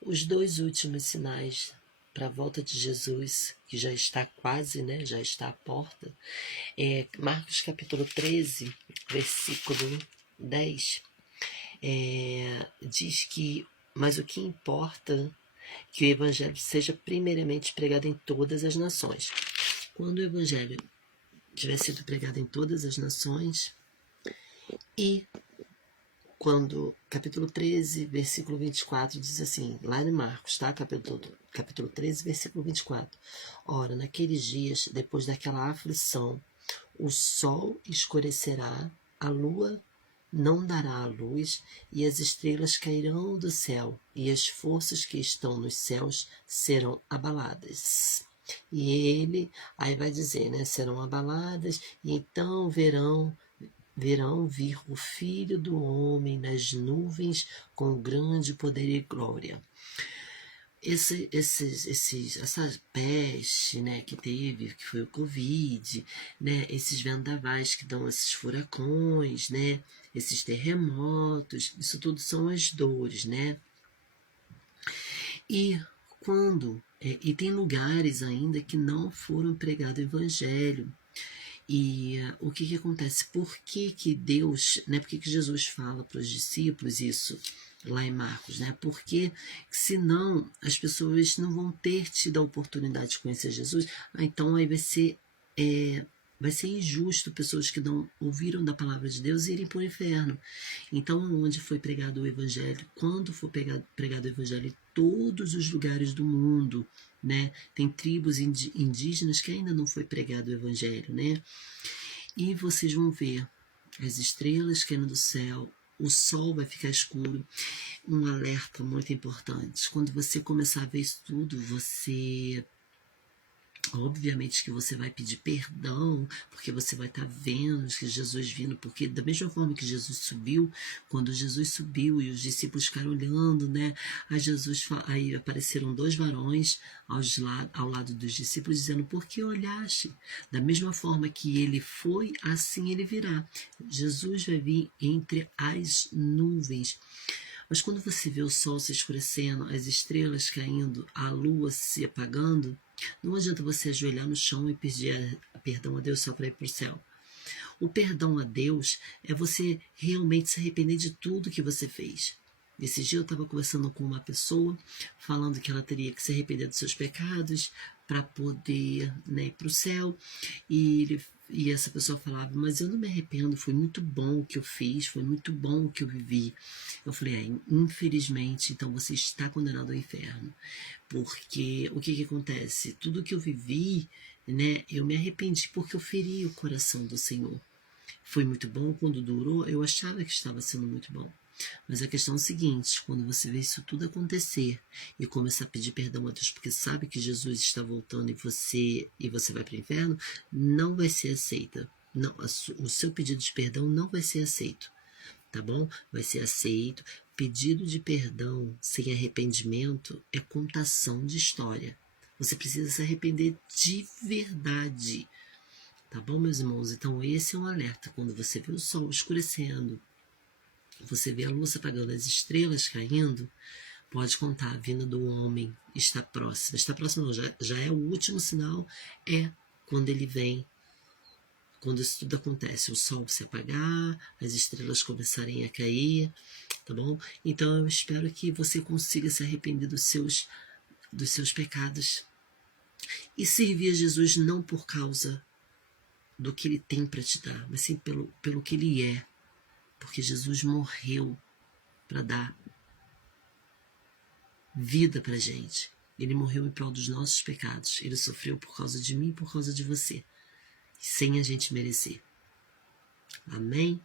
Os dois últimos sinais para a volta de Jesus, que já está quase, né, já está à porta, Marcos capítulo 13, versículo 10, diz que, mas o que importa é que o evangelho seja primeiramente pregado em todas as nações. Quando o evangelho tiver sido pregado em todas as nações, e quando, capítulo 13, versículo 24, diz assim, lá em Marcos, tá? Capítulo 13, versículo 24. Ora, naqueles dias, depois daquela aflição, o sol escurecerá, a lua não dará a luz, e as estrelas cairão do céu, e as forças que estão nos céus serão abaladas. E ele, aí vai dizer, né, serão abaladas, e então verão vir o Filho do Homem nas nuvens com grande poder e glória. Essa peste, né, que teve, que foi o Covid, né, esses vendavais que dão esses furacões, né, esses terremotos, isso tudo são as dores, né? E e tem lugares ainda que não foram pregado o evangelho. E o que acontece? Por que Deus, né? Por que Jesus fala para os discípulos isso lá em Marcos, né? Porque senão as pessoas não vão ter tido a oportunidade de conhecer Jesus. Então aí vai ser injusto pessoas que não ouviram da palavra de Deus irem para o inferno. Então, onde foi pregado o evangelho, quando for pregado o evangelho em todos os lugares do mundo, né? Tem tribos indígenas que ainda não foi pregado o evangelho, né? E vocês vão ver as estrelas caindo do céu, o sol vai ficar escuro. Um alerta muito importante. Quando você começar a ver isso tudo, obviamente que você vai pedir perdão, porque você vai estar vendo que Jesus vindo, porque da mesma forma que Jesus subiu, quando Jesus subiu e os discípulos ficaram olhando, né, aí apareceram dois varões ao lado dos discípulos dizendo, por que olhaste? Da mesma forma que ele foi, assim ele virá. Jesus vai vir entre as nuvens. Mas quando você vê o sol se escurecendo, as estrelas caindo, a lua se apagando, não adianta você ajoelhar no chão e pedir perdão a Deus só para ir para o céu. O perdão a Deus é você realmente se arrepender de tudo que você fez. Esse dia eu estava conversando com uma pessoa, falando que ela teria que se arrepender dos seus pecados para poder, né, ir para o céu. E essa pessoa falava, mas eu não me arrependo, foi muito bom o que eu fiz, foi muito bom o que eu vivi. Eu falei, infelizmente, então você está condenado ao inferno. Porque o que acontece? Tudo que eu vivi, né, eu me arrependi porque eu feri o coração do Senhor. Foi muito bom quando durou, eu achava que estava sendo muito bom. Mas a questão é a seguinte, quando você vê isso tudo acontecer e começar a pedir perdão a Deus porque sabe que Jesus está voltando e você vai para o inferno, não vai ser aceita. Não, o seu pedido de perdão não vai ser aceito, tá bom? Vai ser aceito. Pedido de perdão sem arrependimento é contação de história. Você precisa se arrepender de verdade. Tá bom, meus irmãos? Então esse é um alerta. Quando você vê o sol escurecendo, você vê a luz apagando, as estrelas caindo, pode contar, a vinda do homem está próxima. Está próxima não, já é o último sinal, é quando ele vem. Quando isso tudo acontece, o sol se apagar, as estrelas começarem a cair, tá bom? Então eu espero que você consiga se arrepender dos seus pecados e servir a Jesus não por causa do que ele tem para te dar, mas sim pelo que ele é, porque Jesus morreu para dar vida para gente. Ele morreu em prol dos nossos pecados. Ele sofreu por causa de mim e por causa de você, sem a gente merecer. Amém?